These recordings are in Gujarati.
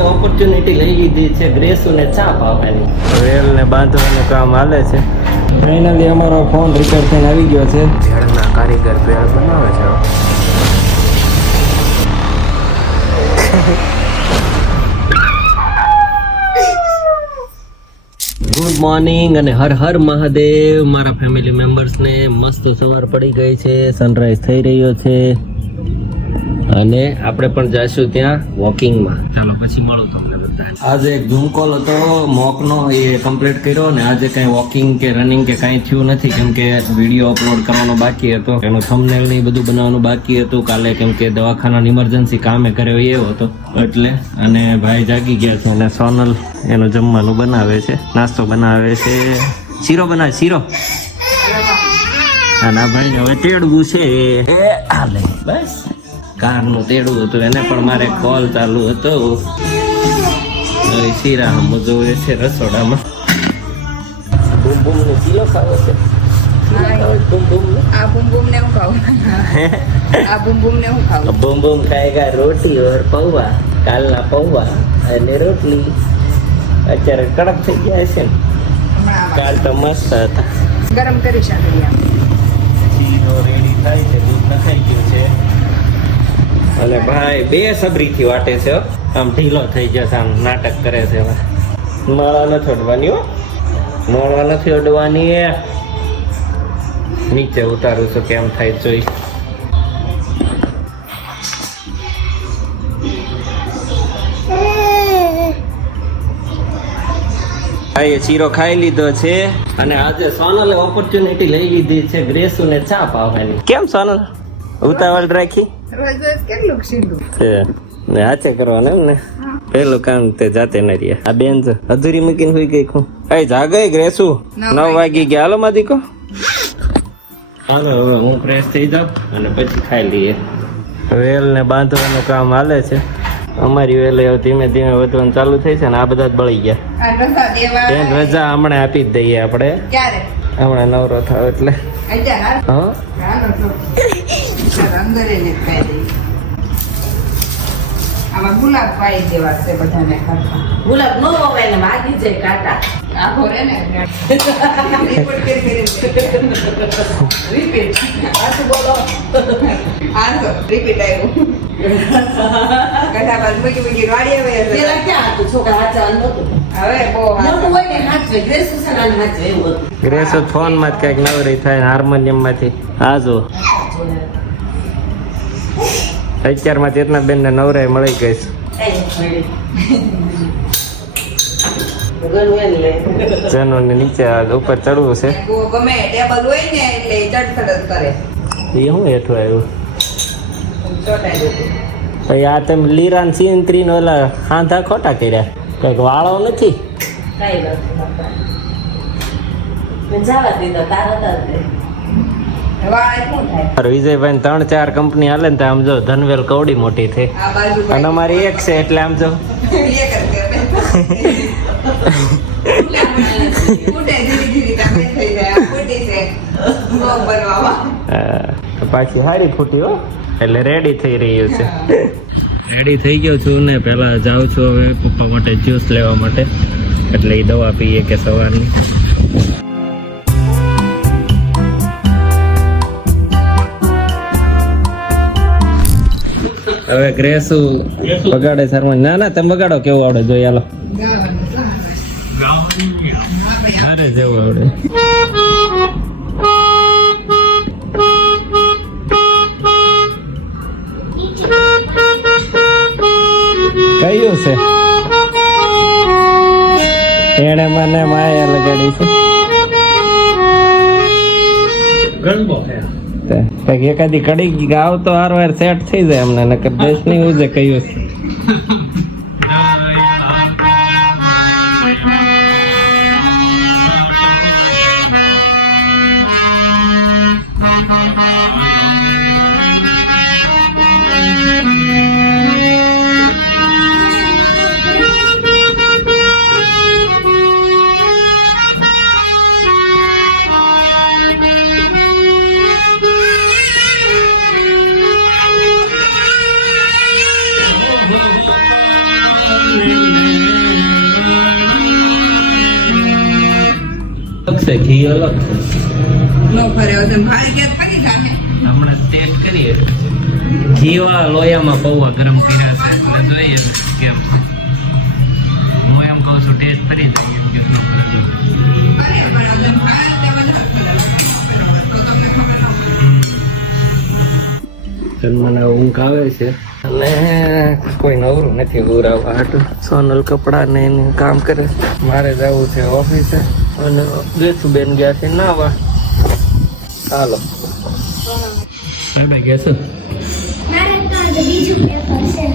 સોનલે ઓપોર્ચ્યુનિટી લઈ લીધી છે ગ્રેસુને ચા પાવાની. રેલને બાંધવાનું કામ હાલે છે. ફાઇનલી અમારો ફોન રિપેર થઈને આવી ગયો છે. ઝેડના કારીગર ભેળ બનાવે છે. ગુડ મોર્નિંગ અને હર હર મહાદેવ મારા ફેમિલી મેમ્બર્સને. મસ્ત સવાર પડી ગઈ છે, સનરાઈઝ થઈ રહ્યો છે અને આપણે પણ જઈશું ત્યાં વોકિંગમાં. ચાલો પછી મળું તમને બધા. આજે એક ઝૂમ કોલ હતો મોકનો, એ કમ્પ્લીટ કર્યો ને આજે કંઈ વોકિંગ કે રનિંગ કે કાંઈ થયું નથી કેમ કે વિડીયો અપલોડ કરવાનો બાકી હતો, એનું થંબનેલ ને બધું બનાવવાનું બાકી હતું કાલે કેમ કે દવાખાનાની ઇમરજન્સી કામે કર્યો એવો હતો એટલે. અને ભાઈ જાગી ગયા છે અને સોનલ એનું જમવાનું બનાવે છે, નાસ્તો બનાવે છે, શીરો બનાવે શીરો. અને ભાઈ હવે તેડવું છે એ હાલે બસ. કારનું તેડવું હતું એને પણ મારે કોલ ચાલુ હતો. શીરા જોવે છે રસોડામાં. બૂમ બૂમ નો શીરો ખાવો છે. બૂમ બૂમ આ બૂમ બૂમ ને હું ખાવું. આ બૂમ બૂમ ને હું ખાવું. બૂમ બૂમ ખાएगा રોટી और પૌવા. કાલના પૌવા અને રોટલી અત્યારે કડક થઈ ગયા છે ને. કાલ તો મસ્ત હતા. ગરમ કરી શકીએ. શીરો રેડી થાય છે, દૂધ નખાઈ ગયું છે અને ભાઈ બે સબરીથી વાટે છે. આમ ઢીલો થઈ જશે, આમ નાટક કરે છે. માળા નથી અડવાની, મોળવા નથી અડવાની. નીચે ઉતારું છું કેમ થાય જોઈ. ભાઈએ શીરો ખાઈ લીધો છે અને આજે સોનલે ઓપોર્ચ્યુનિટી લઈ લીધી છે ગ્રેસુને ચા પાવાની. કેમ સોનલ ઉતાવળ રાખી? કેટલું સીધું ને હાચે કરવાનું એમ ને. પેલું કામ તે જાતે ન રહ્યા. આ બેન છે અધૂરી મૂકીને હોઈ ગઈ. હું કઈ જાગે ગ્રેસુ 9 વાગી ગયા. હાલો માં દીકો, હાલો હવે હું ફ્રેશ થઈ જાઉં અને પછી ખાઈ લઈએ. વેલ ને બાંધવાનું કામ હાલે છે. અમારી વેલે ધીમે ધીમે વધવાનું ચાલુ થઈ છે ને આ બધા જ બળી ગયા. રજા હમણાં આપી જ દઈએ આપણે, હમણાં નવરો થાવ એટલે. હા આમાં ગુલાબ પાઈ દેવા છે બધાને. ગુલાબ નો હોવે ને માગી જાય કાટા. આખો રે ને રિપીટ આસુ બોલો. આસો રિપીટ આવ્યું. કથા બાદ મૂકી મૂકી વાડી આવે. પેલા ક્યાં હતું છોકરા હાચા નહોતું. હવે બહુ મોટું હોય ને હાચવે. ગ્રેસુ સલાન હાચવે એવું હતું. ગ્રેસુ ફોન માં કઈક નવરી થાય હાર્મોનિયમ માંથી. હા જો અત્યારમાં ચેતના બેન ને નવરાઈ મળી ગઈ છે. જનો ને નીચે ઉપર ચડવું છે. ગમે ટેબલ હોય ને એટલે ચડચડ કરે. એ હું હેઠું આવ્યું ભાઈ. આ તેમ લીરાન સીન ત્રીન ઓલા હાંધા ખોટા કર્યા. કઈક વાળો નથી. વિજયભાઈ 3-4 કંપની હાલે ને આમ જો ધનવેલ કવડી મોટી થઈ અને અમારી એક છે એટલે આમ જો પાછી હારી ફૂટી હો. એટલે રેડી થઈ રહ્યું છે. રેડી થઈ ગયો છું ને પેલા જાઉં છું હવે પપ્પા માટે જ્યુસ લેવા માટે. એટલે એ દવા પીએ કે સવારની. હવે ગ્રેસુ વગાડે શર્મા. ના ના તમે વગાડો કેવું આવડે જોઈ. હાલો અરે જેવું આવડે. કયું છે એને મને માયા લગાડી છે. કઈક એકાદી કડી ગાવ તો હાર વાર સેટ થઈ જાય અમને. નકર દેશ ની ઉજે કયું છે. અલગ છે ઘી અલગ છે નો ફર્યો તો ભાઈ કે પડી જાને હમણાં ટેસ્ટ કરીએ ઘી વાળા લોયામાં પૌવા ગરમ કર્યા છે એટલે જોઈએ કેમ હું એમ કહું છું ટેસ્ટ કરી દઈએ એમ કેટલું અરે બરાબર ભાઈ તે બધા તો તમને ખબર ન પડે મને ઊંઘ આવે છે અને કોઈ નવરું નથી ઉરાવવા હાટું સોનલ કપડા ને એનું કામ કરે મારે જવું છે ઓફિસે અને બેસુબેન ગયા છે નાવા હાલો ગયા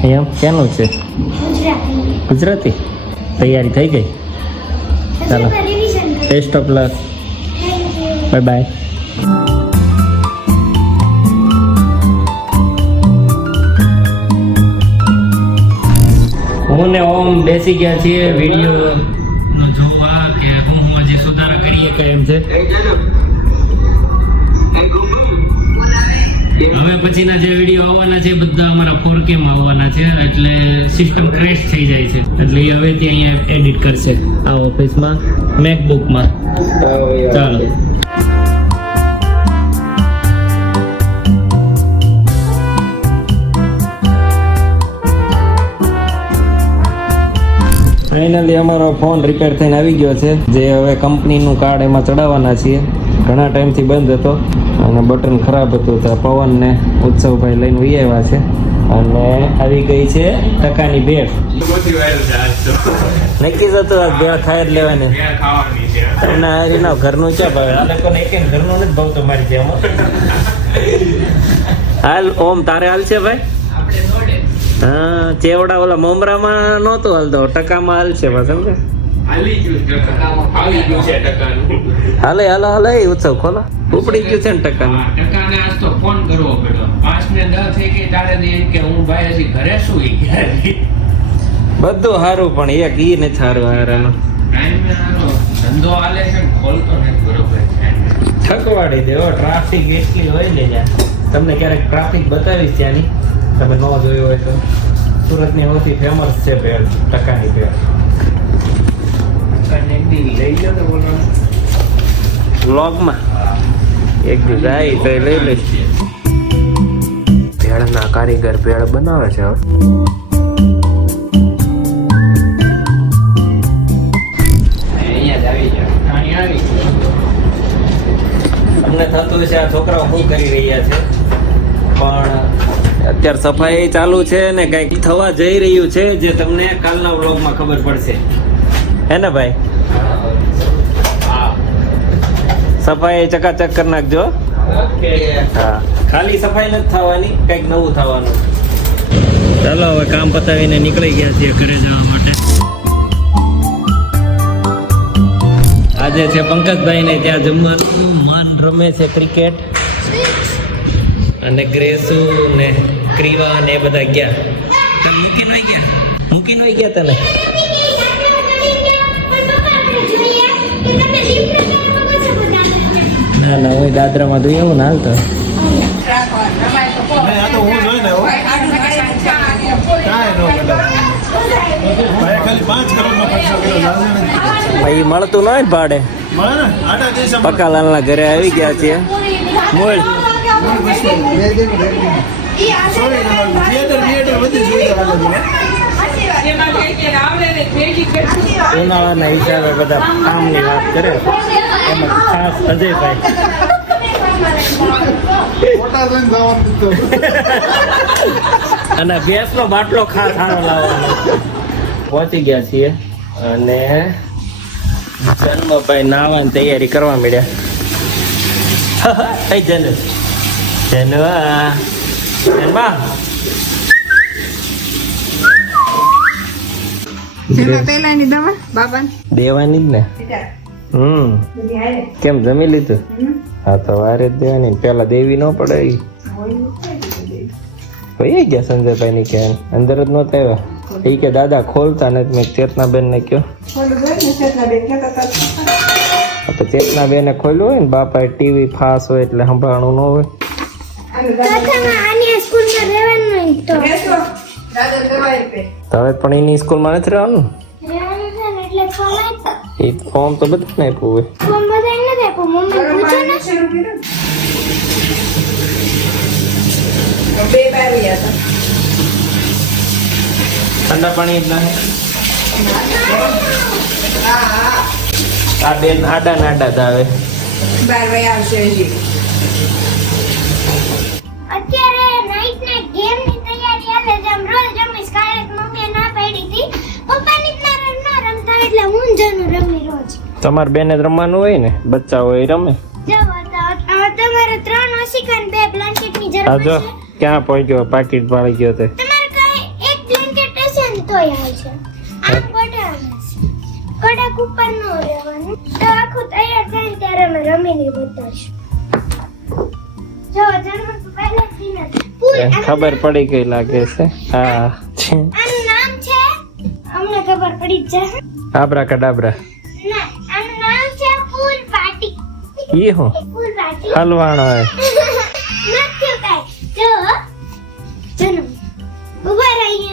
છે એમ કેનું છે ગુજરાતી તૈયારી થઈ ગઈ ચાલો best of luck bye bye હું ને ઓમ બેસી ગયા છીએ વિડીયો નો જોવા કે હું હજી સુધારા કરીએ કે એમ છે હવે પછીના જે વિડીયો આવવાના છે બધા અમારા 4K માં આવવાના છે એટલે સિસ્ટમ ક્રેશ થઈ જાય છે એટલે એ હવે ત્યાં અહીંયા એડિટ કરશે આ ઓફિસમાં મેકબુકમાં ચાલો ફાઇનલી અમારો ફોન રિપેર થઈને આવી ગયો છે જે હવે કંપનીનું કાર્ડ એમાં ચડાવવાના છીએ ઘણા ટાઈમથી બંધ હતો અને બટન ખરાબ હતું તો પવનને ઉત્સવભાઈ લઈને વહી આવ્યા છે અને આવી ગઈ છે ટકાની ભેળ નક્કી જ હતું આ ભેળ ખાઈ જ લેવાની તમને હારીના ઘરનું ચા ભાવે આ લોકોને એક ઘરનું નથી ભાવતું મારી જેમ હાલ ઓમ તારે હાલ છે ભાઈ હા ચેવડા ઓલા મમરામાં નહોતો હાલતો ટકામાં હાલ છે બસ સમજે હાલે હાલો હાલે ઉત્સવ ખોલો ઉપડી ગયું છે ને ટકાનું ટકાને આજ તો ફોન કરવો પડ્યો 5 ને 10 થઈ ગઈ તારે દે કે હું ભાઈ હજી ઘરે સુઈ ગયા બધું સારું પણ એક ઈ નથી સારું હારાનો ટાઈમે આનો ધંધો હાલે છે ને ખોલતો નથી બરોબર થકવાડી દેવો ટ્રાફિક એટલી હોય ને ત્યાં તમને ક્યારેક ટ્રાફિક બતાવીશ ત્યાંની તમે ન જોયું હોય તો સુરતની સૌથી ફેમસ છે ભેળ ટકાની ભેળ લઈ ગયો તો બોલવાનું વ્લોગમાં એક દી જાય તો લઈ લઈશ ભેળના કારીગર ભેળ બનાવે છે હવે અહીંયા જ આવી જાય અહીંયા આવી અમને થતું છે આ છોકરાઓ શું કરી રહ્યા છે પણ અત્યારે સફાઈ ચાલુ છે ને કંઈક થવા જઈ રહ્યું છે જે તમને કાલના વ્લોગમાં ખબર પડશે હે ને ભાઈ સફાઈ ચકાચક કરી નાખજો હા ખાલી સફાઈ નથી થવાની કંઈક નવું થવાનું ચાલો હવે કામ પતાવીને નીકળી ગયા છીએ ઘરે જવા માટે આજે છે પંકજભાઈ ને ત્યાં જમવાનું માન રમે છે ક્રિકેટ અને ગ્રેસુ ને ક્રીવા ને એ બધા ગયા તમે મૂકીને વહી ગયા તને ના ના હું દાદરામાં દઈ આવું ને હાલ તો ભાઈ મળતું ન હોય ને ભાડે પકાલાલના ઘરે આવી ગયા છીએ મોલ ઉનાળાના હિસાબે બધા કામની વાત કરે એમાં ખાસ અજયભાઈ અને ભેંસનો બાટલો ખાસ સારો લાવવાનો પહોંચી ગયા છીએ અને જન્મભાઈ નાવાની તૈયારી કરવા માંડ્યા કઈ જન્મા પેલાની દવા બાબા દેવાની જ ને કેમ જમી લીધું હા તો વારે જ દેવાની પેલા દેવી ન પડે ભાઈ ગયા સંજયભાઈ ની કે અંદર જ નહોતા આવ્યા એ કે દાદા ખોલતા નથી મેં ચેતનાબેન ને કયો તો ચેતનાબેન ને ખોલ્યું હોય ને બાપા ટીવી ફાસ હોય એટલે સંભાળવાનું ન હોય તો હવે પણ એની સ્કૂલમાં નથી રહેવાનું રહેવાનું છે ને એટલે ફોન આપ્યો. એ ફોર્મ તો બધાને આપ્યું હોય ફોન બધાને નથી આપ્યો. મમ્મી પૂછો ને. શરૂ કર્યું તો બે બાવ્યા હતા. ઠંડા પાણી જ નાખે હા હા આ બેન આડા ને આડા જ આવે 12 વાગે આવશે હજી. અત્યારે નાઈટ ને ગેમ ની તૈયારી હાલે છે. આમ રોજ રમીશ. કાલે મમ્મીએ ના પાડી હતી. પપ્પાની જ ના રમતા એટલે હું જનું રમી રોજ. તમારે બેને જ રમવાનું હોય ને બચ્ચા હોય એ રમે જો બતાવો. હવે તમારે 3 ઓશિકા ને 2 બ્લેન્કેટ ની આ જરૂર જો છે. ક્યાં પહોંચ્યો પાકીટ પાડી ગયો તે તમારે કઈ એક બ્લેન્કેટ હશે ને તોય આવશે. આમ કડાક ઉપર ન રહેવાનું. તો આખું તૈયાર થાય ને ત્યારે અમે રમીને બતાવીશું. જો જન્મ તો પહેલેથી નથી. ફૂલ ખબર પડી ગઈ લાગે છે હા આનું નામ છે અમને ખબર પડી જ જાય. આબરા કડાબરા ના આનું નામ છે ફૂલ પાર્ટી. ઈ હું ફૂલ પાર્ટી હલવાણો હે નથી કાઈ. જો જન્મ ઉભા રહી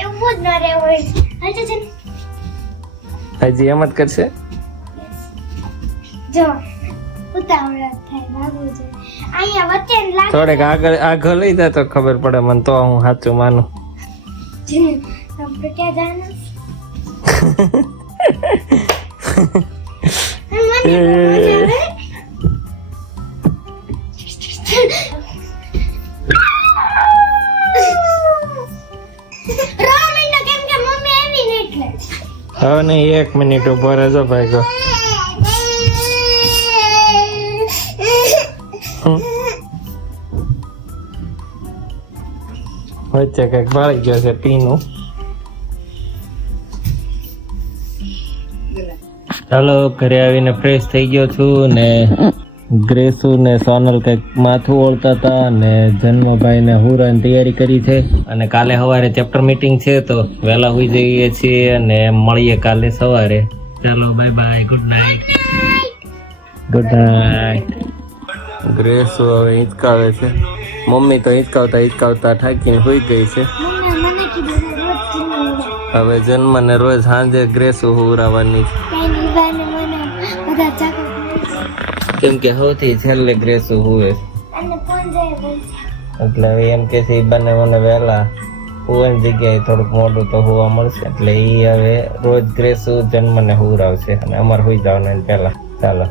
એવું જ ન રહે હોય. હાલ જન હજી એમ જ કરશે જો ઉતાવળ જ થાય ભાગવું છે. અહીંયા વચ્ચે ને લાગે થોડેક આગળ લઈ જાય તો ખબર પડે મને તો હું સાચું માનું આપણે ક્યાં જાના મને બહુ મજા આવે. રોમિંડો કેમ કે મમ્મી આવી ને એટલે હવે નહીં 1 મિનિટ ઉભો રહેજો ભાઈ ગો વચ્ચે કઈક ભાળી ગયો છે પીનું ચાલો ઘરે આવીને ફ્રેશ થઈ ગયો છું ને ગ્રેસુ ને સોનલ કઈક માથું ઓળતા હતા ને જન્મભાઈ ને હુરાની તૈયારી કરી છે અને કાલે સવારે ચેપ્ટર મીટિંગ છે તો વહેલા હોઈ જઈએ છીએ અને મળીએ કાલે સવારે ચાલો બાય બાય ગુડ નાઇટ ગ્રેસુ હવે હિંચકાવે છે મમ્મી તો હિંચકાવતા થાકીને હોઈ ગઈ છે મમ્મી મને કીધું રોજ જન્મ હવે જન્મ ને રોજ સાંજે ગ્રેસુ હુરાવાની છે કઈ નહીં બાને મને બધા ચાકો કેમ કે સૌથી છેલ્લે ગ્રેસુ હુવે અને ફોન જાય પૈસા એટલે હવે એમ કે છે ઈ બંને મને વહેલા હુવાની જગ્યાએ થોડુંક મોડું તો હુવા મળશે એટલે ઈ હવે રોજ ગ્રેસુ જન્મને હુરાવશે અને અમારે હુઈ જવાનું એને પહેલા ચાલો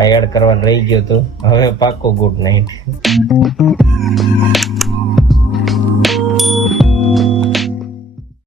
આ એડ કરવાનું રહી ગયું હતું હવે પાક્કું ગુડ નાઇટ